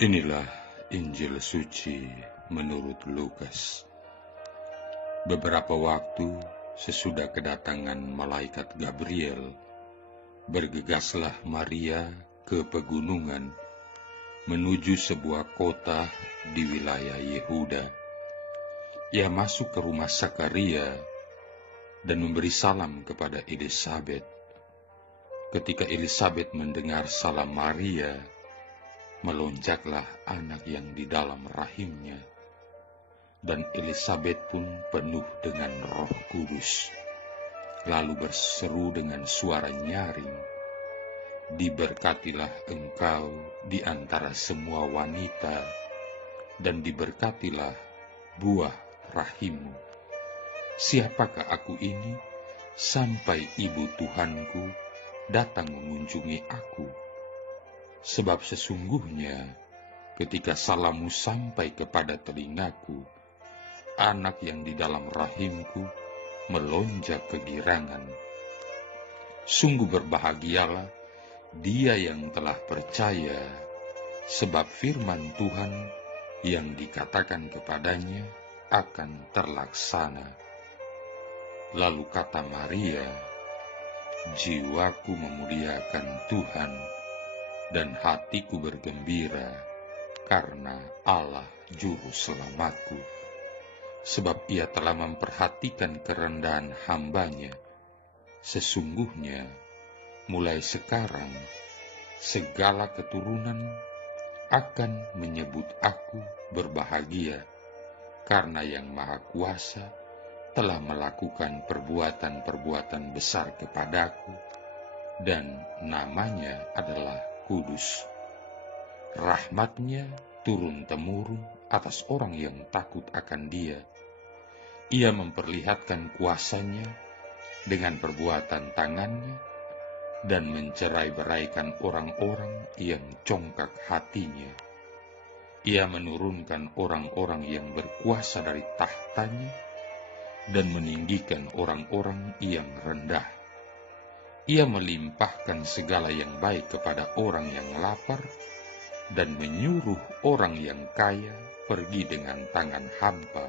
Inilah Injil suci menurut Lukas. Beberapa waktu sesudah kedatangan malaikat Gabriel, bergegaslah Maria ke pegunungan menuju sebuah kota di wilayah Yehuda. Ia masuk ke rumah Zakaria dan memberi salam kepada Elisabet. Ketika Elisabet mendengar salam Maria, melonjaklah anak yang di dalam rahimnya, dan Elisabet pun penuh dengan Roh Kudus, lalu berseru dengan suara nyaring, "Diberkatilah engkau di antara semua wanita, dan diberkatilah buah rahimmu. Siapakah aku ini, sampai ibu Tuhanku datang mengunjungi aku? Sebab sesungguhnya ketika salammu sampai kepada telingaku, anak yang di dalam rahimku melonjak kegirangan. Sungguh berbahagialah dia yang telah percaya, sebab firman Tuhan yang dikatakan kepadanya akan terlaksana." Lalu kata Maria, "Jiwaku memuliakan Tuhan, dan hatiku bergembira karena Allah Juru Selamatku, sebab ia telah memperhatikan kerendahan hamba-Nya. Sesungguhnya mulai sekarang segala keturunan akan menyebut aku berbahagia, karena Yang Maha Kuasa telah melakukan perbuatan-perbuatan besar kepadaku, dan namanya adalah Kudus. Rahmat-Nya turun-temurun atas orang yang takut akan Dia. Ia memperlihatkan kuasa-Nya dengan perbuatan tangan-Nya, dan mencerai-beraikan orang-orang yang congkak hatinya. Ia menurunkan orang-orang yang berkuasa dari tahtanya, dan meninggikan orang-orang yang rendah. Ia melimpahkan segala yang baik kepada orang yang lapar, dan menyuruh orang yang kaya pergi dengan tangan hampa.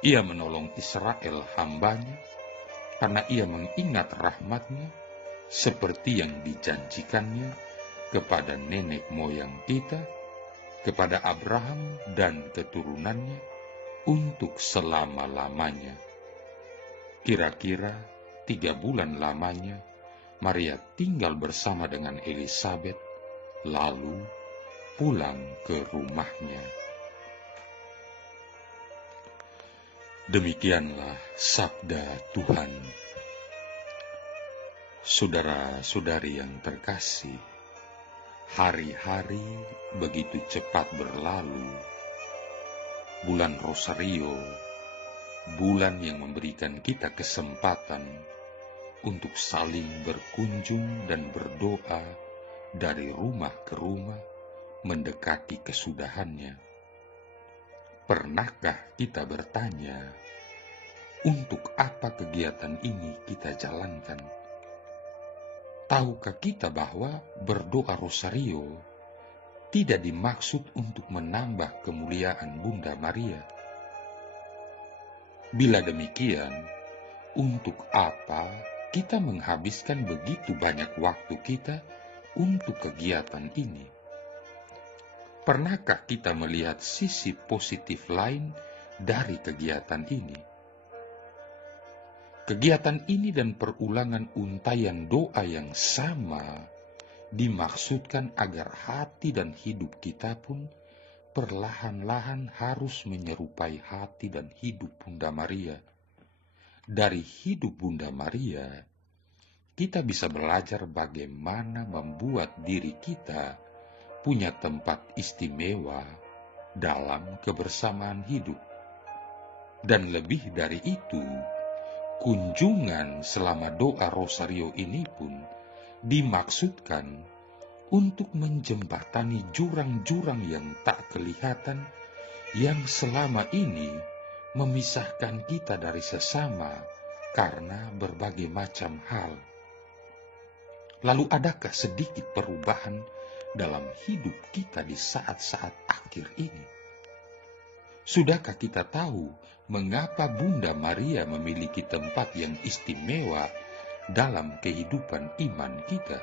Ia menolong Israel hamba-Nya, karena ia mengingat rahmat-Nya, seperti yang dijanjikannya kepada nenek moyang kita, kepada Abraham dan keturunannya, untuk selama-lamanya." Kira-kira 3 bulan lamanya, Maria tinggal bersama dengan Elisabet, lalu pulang ke rumahnya. Demikianlah sabda Tuhan. Saudara-saudari yang terkasih, hari-hari begitu cepat berlalu. Bulan Rosario, bulan yang memberikan kita kesempatan untuk saling berkunjung dan berdoa dari rumah ke rumah mendekati kesudahannya. Pernahkah kita bertanya, untuk apa kegiatan ini kita jalankan? Tahukah kita bahwa berdoa Rosario tidak dimaksud untuk menambah kemuliaan Bunda Maria? Bila demikian, untuk apa kita menghabiskan begitu banyak waktu kita untuk kegiatan ini? Pernahkah kita melihat sisi positif lain dari kegiatan ini? Kegiatan ini dan perulangan untayan doa yang sama dimaksudkan agar hati dan hidup kita pun perlahan-lahan harus menyerupai hati dan hidup Bunda Maria. Dari hidup Bunda Maria, kita bisa belajar bagaimana membuat diri kita punya tempat istimewa dalam kebersamaan hidup. Dan lebih dari itu, kunjungan selama doa Rosario ini pun dimaksudkan untuk menjembatani jurang-jurang yang tak kelihatan yang selama ini memisahkan kita dari sesama karena berbagai macam hal. Lalu adakah sedikit perubahan dalam hidup kita di saat-saat akhir ini? Sudahkah kita tahu mengapa Bunda Maria memiliki tempat yang istimewa dalam kehidupan iman kita?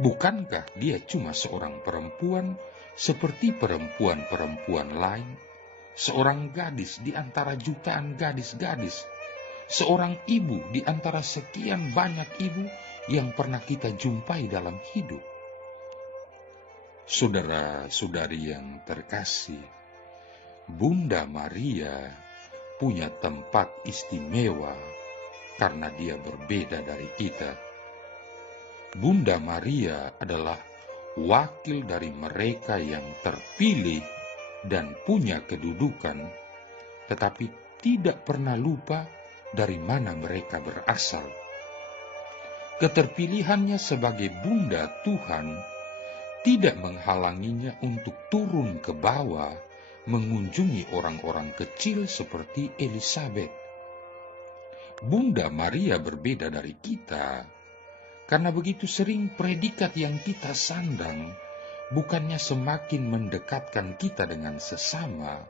Bukankah dia cuma seorang perempuan seperti perempuan-perempuan lain, seorang gadis di antara jutaan gadis-gadis, seorang ibu di antara sekian banyak ibu yang pernah kita jumpai dalam hidup? Saudara-saudari yang terkasih, Bunda Maria punya tempat istimewa karena dia berbeda dari kita. Bunda Maria adalah wakil dari mereka yang terpilih dan punya kedudukan, tetapi tidak pernah lupa dari mana mereka berasal. Keterpilihannya sebagai Bunda Tuhan tidak menghalanginya untuk turun ke bawah mengunjungi orang-orang kecil seperti Elizabeth. Bunda Maria berbeda dari kita, karena begitu sering predikat yang kita sandang bukannya semakin mendekatkan kita dengan sesama,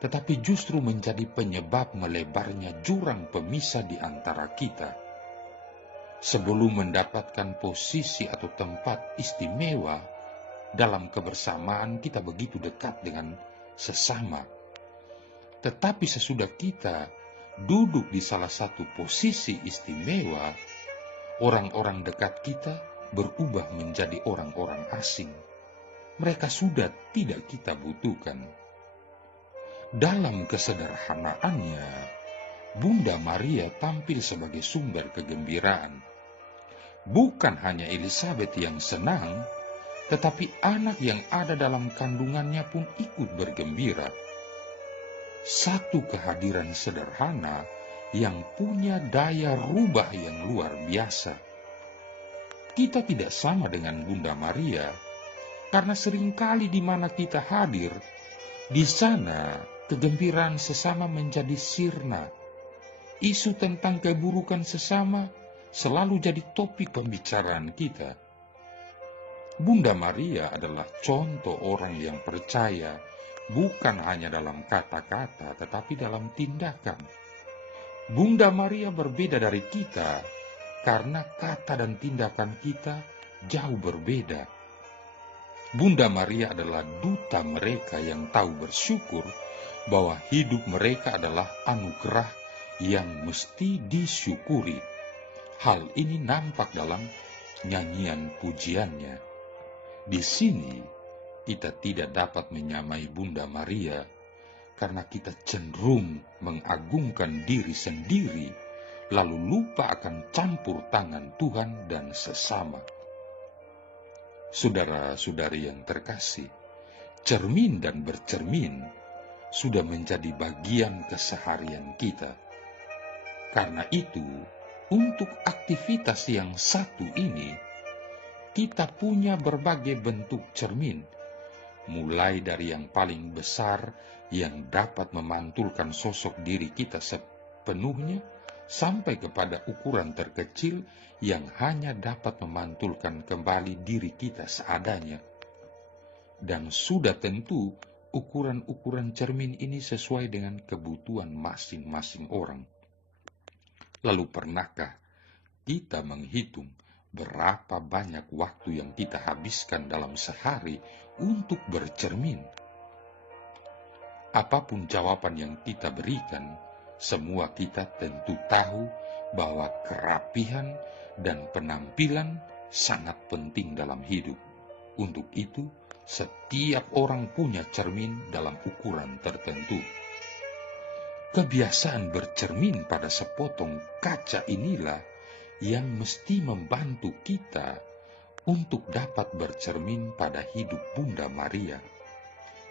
tetapi justru menjadi penyebab melebarnya jurang pemisah di antara kita. Sebelum mendapatkan posisi atau tempat istimewa dalam kebersamaan, kita begitu dekat dengan sesama. Tetapi sesudah kita duduk di salah satu posisi istimewa, orang-orang dekat kita berubah menjadi orang-orang asing. Mereka sudah tidak kita butuhkan. Dalam kesederhanaannya, Bunda Maria tampil sebagai sumber kegembiraan. Bukan hanya Elizabeth yang senang, tetapi anak yang ada dalam kandungannya pun ikut bergembira. Satu kehadiran sederhana yang punya daya rubah yang luar biasa. Kita tidak sama dengan Bunda Maria, karena seringkali di mana kita hadir, di sana kegembiraan sesama menjadi sirna. Isu tentang keburukan sesama selalu jadi topik pembicaraan kita. Bunda Maria adalah contoh orang yang percaya, bukan hanya dalam kata-kata, tetapi dalam tindakan. Bunda Maria berbeda dari kita karena kata dan tindakan kita jauh berbeda. Bunda Maria adalah duta mereka yang tahu bersyukur bahwa hidup mereka adalah anugerah yang mesti disyukuri. Hal ini nampak dalam nyanyian pujiannya. Di sini kita tidak dapat menyamai Bunda Maria karena kita cenderung mengagungkan diri sendiri, lalu lupa akan campur tangan Tuhan dan sesama. Saudara-saudari yang terkasih, cermin dan bercermin sudah menjadi bagian keseharian kita. Karena itu, untuk aktivitas yang satu ini, kita punya berbagai bentuk cermin, mulai dari yang paling besar yang dapat memantulkan sosok diri kita sepenuhnya, sampai kepada ukuran terkecil yang hanya dapat memantulkan kembali diri kita seadanya. Dan sudah tentu ukuran-ukuran cermin ini sesuai dengan kebutuhan masing-masing orang. Lalu pernahkah kita menghitung berapa banyak waktu yang kita habiskan dalam sehari untuk bercermin? Apapun jawaban yang kita berikan, semua kita tentu tahu bahwa kerapihan dan penampilan sangat penting dalam hidup. Untuk itu, setiap orang punya cermin dalam ukuran tertentu. Kebiasaan bercermin pada sepotong kaca inilah yang mesti membantu kita untuk dapat bercermin pada hidup Bunda Maria,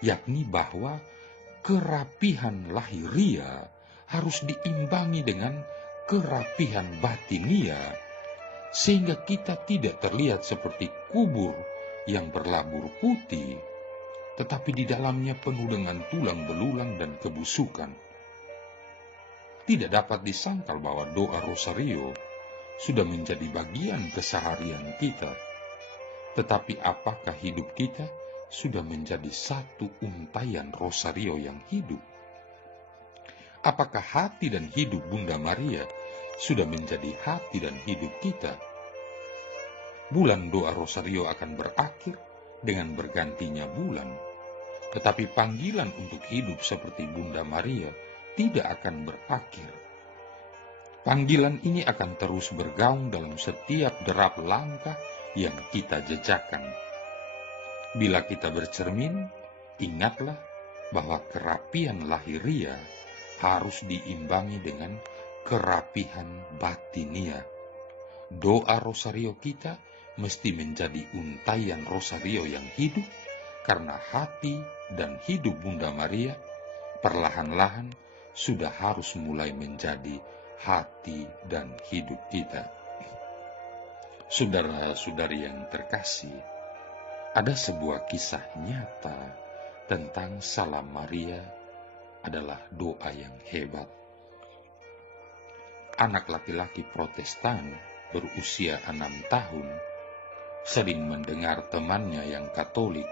yakni bahwa kerapihan lahiria harus diimbangi dengan kerapihan batinia, sehingga kita tidak terlihat seperti kubur yang berlabur putih, tetapi di dalamnya penuh dengan tulang belulang dan kebusukan. Tidak dapat disangkal bahwa doa Rosario sudah menjadi bagian keseharian kita. Tetapi apakah hidup kita sudah menjadi satu untayan rosario yang hidup? Apakah hati dan hidup Bunda Maria sudah menjadi hati dan hidup kita? Bulan doa rosario akan berakhir dengan bergantinya bulan, tetapi panggilan untuk hidup seperti Bunda Maria tidak akan berakhir. Panggilan ini akan terus bergaung dalam setiap derap langkah yang kita jejakkan. Bila kita bercermin, ingatlah bahwa kerapian lahiria harus diimbangi dengan kerapihan batinia. Doa rosario kita mesti menjadi untayan rosario yang hidup, karena hati dan hidup Bunda Maria perlahan-lahan sudah harus mulai menjadi hati dan hidup kita. Saudara-saudari yang terkasih, ada sebuah kisah nyata tentang Salam Maria adalah doa yang hebat. Anak laki-laki Protestan berusia 6 tahun sering mendengar temannya yang Katolik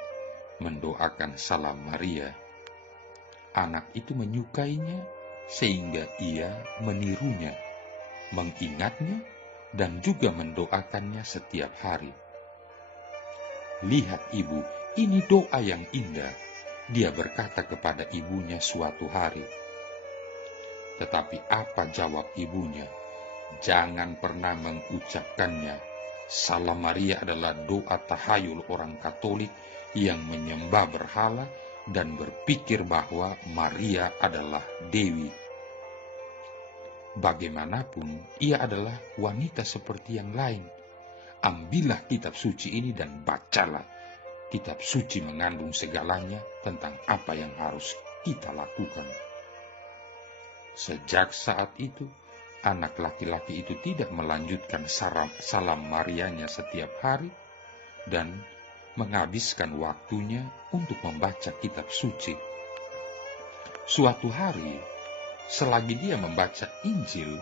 mendoakan Salam Maria. Anak itu menyukainya sehingga ia menirunya, mengingatnya, dan juga mendoakannya setiap hari. Lihat ibu, ini doa yang indah, dia berkata kepada ibunya suatu hari. Tetapi apa jawab ibunya? Jangan pernah mengucapkannya. Salam Maria adalah doa tahayul orang Katolik yang menyembah berhala dan berpikir bahwa Maria adalah dewi. Bagaimanapun, ia adalah wanita seperti yang lain. Ambillah kitab suci ini dan bacalah. Kitab suci mengandung segalanya tentang apa yang harus kita lakukan. Sejak saat itu, anak laki-laki itu tidak melanjutkan Salam Marianya setiap hari dan menghabiskan waktunya untuk membaca kitab suci. Suatu hari, selagi dia membaca Injil,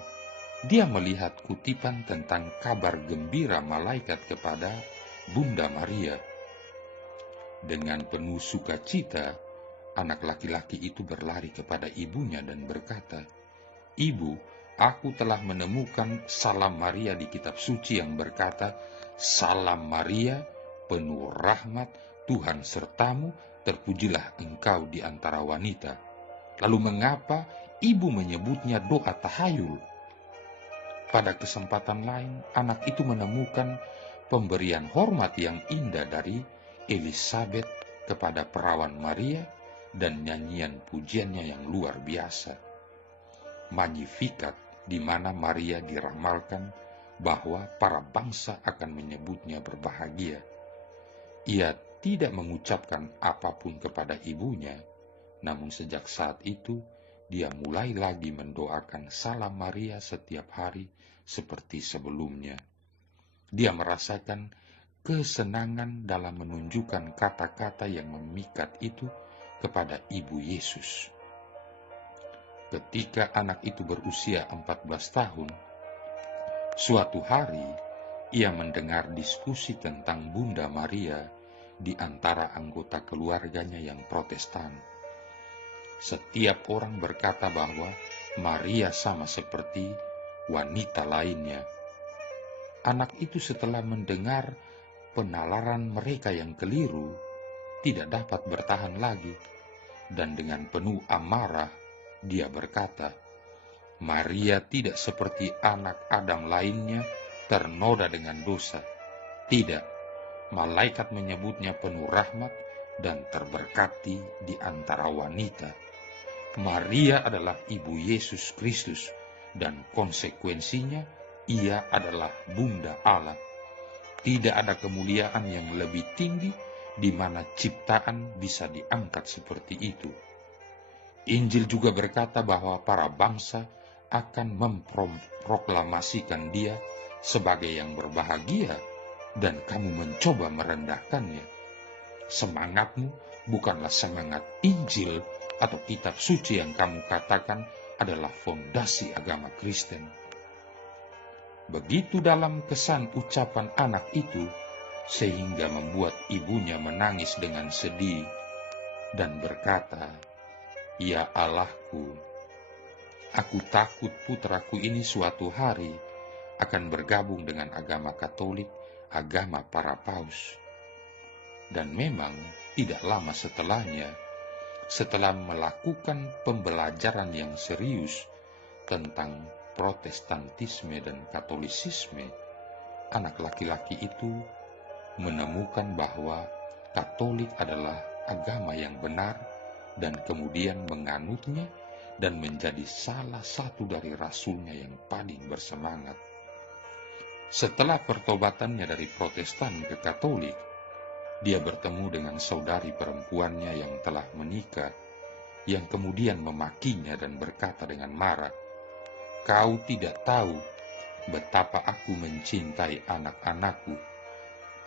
dia melihat kutipan tentang kabar gembira malaikat kepada Bunda Maria. Dengan penuh sukacita, anak laki-laki itu berlari kepada ibunya dan berkata, "Ibu, aku telah menemukan Salam Maria di kitab suci yang berkata, Salam Maria, penuh rahmat, Tuhan sertamu, terpujilah engkau di antara wanita." Lalu mengapa ibu menyebutnya doa tahayul? Pada kesempatan lain, anak itu menemukan pemberian hormat yang indah dari Elizabeth kepada perawan Maria dan nyanyian pujiannya yang luar biasa. Magnificat, di mana Maria diramalkan bahwa para bangsa akan menyebutnya berbahagia. Ia tidak mengucapkan apapun kepada ibunya, namun sejak saat itu dia mulai lagi mendoakan Salam Maria setiap hari seperti sebelumnya. Dia merasakan kesenangan dalam menunjukkan kata-kata yang memikat itu kepada Ibu Yesus. Ketika anak itu berusia 14 tahun, suatu hari ia mendengar diskusi tentang Bunda Maria di antara anggota keluarganya yang Protestan. Setiap orang berkata bahwa Maria sama seperti wanita lainnya. Anak itu setelah mendengar penalaran mereka yang keliru, tidak dapat bertahan lagi, dan dengan penuh amarah dia berkata, Maria tidak seperti anak Adam lainnya ternoda dengan dosa. Tidak, malaikat menyebutnya penuh rahmat dan terberkati di antara wanita. Maria adalah Ibu Yesus Kristus dan konsekuensinya ia adalah Bunda Allah. Tidak ada kemuliaan yang lebih tinggi di mana ciptaan bisa diangkat seperti itu. Injil juga berkata bahwa para bangsa akan memproklamasikan dia sebagai yang berbahagia dan kamu mencoba merendahkannya. Semangatmu bukanlah semangat Injil atau kitab suci yang kamu katakan adalah fondasi agama Kristen. Begitu dalam kesan ucapan anak itu, sehingga membuat ibunya menangis dengan sedih dan berkata, "Ya Allahku, aku takut putraku ini suatu hari akan bergabung dengan agama Katolik, agama para paus." Dan memang tidak lama setelahnya, setelah melakukan pembelajaran yang serius tentang Protestantisme dan Katolisisme, anak laki-laki itu menemukan bahwa Katolik adalah agama yang benar dan kemudian menganutnya dan menjadi salah satu dari rasulnya yang paling bersemangat. Setelah pertobatannya dari Protestan ke Katolik, dia bertemu dengan saudari perempuannya yang telah menikah, yang kemudian memakinya dan berkata dengan marah, "Kau tidak tahu betapa aku mencintai anak-anakku.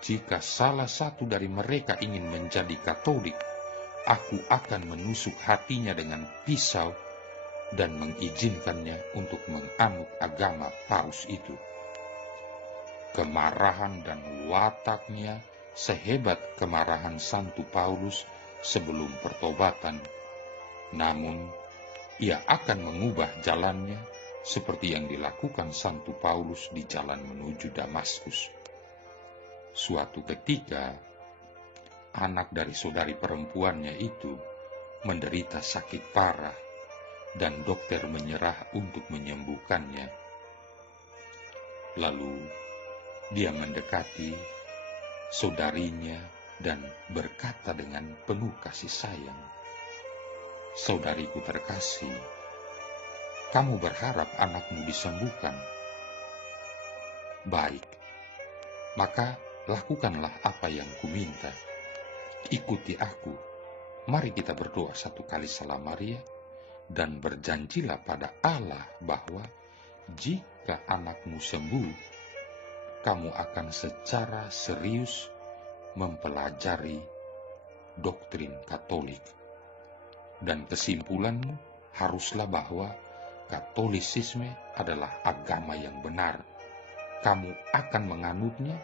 Jika salah satu dari mereka ingin menjadi Katolik, aku akan menusuk hatinya dengan pisau dan mengizinkannya untuk menganut agama paus itu." Kemarahan dan wataknya sehebat kemarahan Santo Paulus sebelum pertobatan. Namun, ia akan mengubah jalannya seperti yang dilakukan Santo Paulus di jalan menuju Damaskus. Suatu ketika, anak dari saudari perempuannya itu menderita sakit parah dan dokter menyerah untuk menyembuhkannya. Lalu, dia mendekati saudarinya dan berkata dengan penuh kasih sayang, "Saudariku terkasih, kamu berharap anakmu disembuhkan. Baik, maka lakukanlah apa yang kuminta. Ikuti aku. Mari kita berdoa 1 kali Salam Maria dan berjanjilah pada Allah bahwa jika anakmu sembuh, kamu akan secara serius mempelajari doktrin Katolik. Dan kesimpulanmu haruslah bahwa Katolisisme adalah agama yang benar. Kamu akan menganutnya,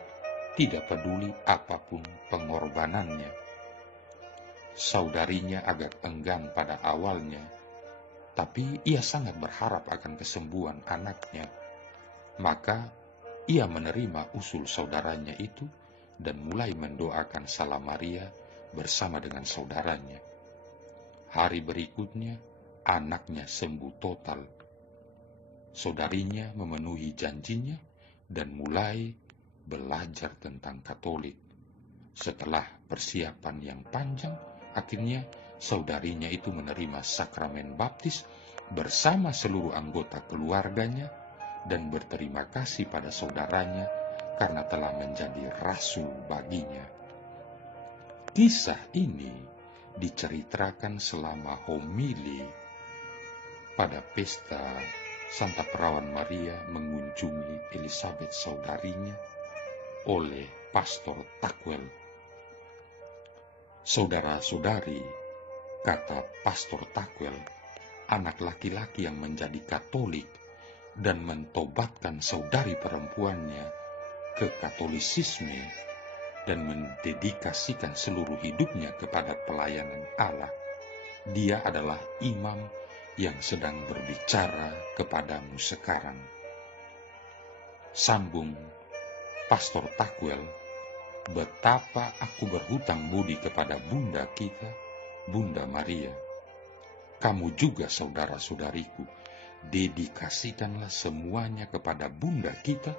tidak peduli apapun pengorbanannya." Saudarinya agak enggan pada awalnya, tapi ia sangat berharap akan kesembuhan anaknya. Maka ia menerima usul saudaranya itu dan mulai mendoakan Salam Maria bersama dengan saudaranya. Hari berikutnya, anaknya sembuh total. Saudarinya memenuhi janjinya dan mulai belajar tentang Katolik. Setelah persiapan yang panjang, akhirnya saudarinya itu menerima sakramen baptis bersama seluruh anggota keluarganya dan berterima kasih pada saudaranya karena telah menjadi rasul baginya. Kisah ini diceritakan selama homili pada pesta Santa Perawan Maria mengunjungi Elizabeth saudarinya oleh Pastor Takwel. "Saudara-saudari," kata Pastor Takwel, "anak laki-laki yang menjadi Katolik dan mentobatkan saudari perempuannya ke Katolisisme dan mendedikasikan seluruh hidupnya kepada pelayanan Allah, dia adalah imam yang sedang berbicara kepadamu sekarang." Sambung Pastor Takwel, "Betapa aku berhutang budi kepada Bunda kita, Bunda Maria. Kamu juga saudara-saudariku, dedikasikanlah semuanya kepada Bunda kita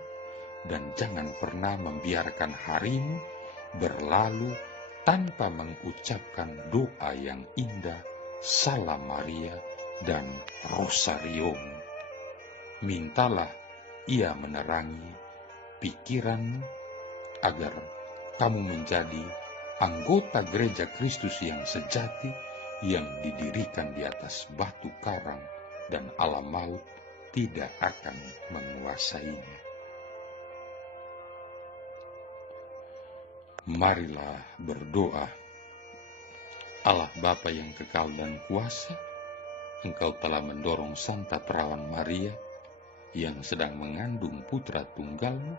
dan jangan pernah membiarkan harimu berlalu tanpa mengucapkan doa yang indah, Salam Maria dan Rosarium. Mintalah ia menerangi pikiranmu agar kamu menjadi anggota Gereja Kristus yang sejati yang didirikan di atas batu karang dan alam maut tidak akan menguasainya." Marilah berdoa. Allah Bapa yang kekal dan kuasa, Engkau telah mendorong Santa Perawan Maria yang sedang mengandung putra tunggalmu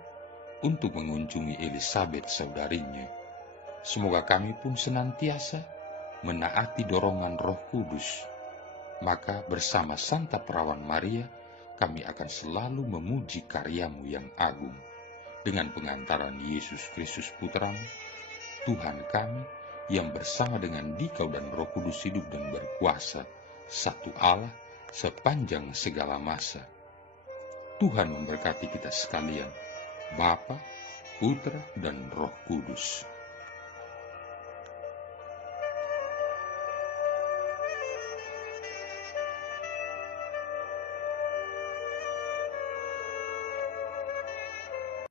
untuk mengunjungi Elisabet saudarinya. Semoga kami pun senantiasa menaati dorongan Roh Kudus. Maka bersama Santa Perawan Maria, kami akan selalu memuji karyamu yang agung. Dengan pengantaran Yesus Kristus Putramu, Tuhan kami, yang bersama dengan Dikau dan Roh Kudus hidup dan berkuasa, satu Allah, sepanjang segala masa. Tuhan memberkati kita sekalian, Bapa, Putra, dan Roh Kudus.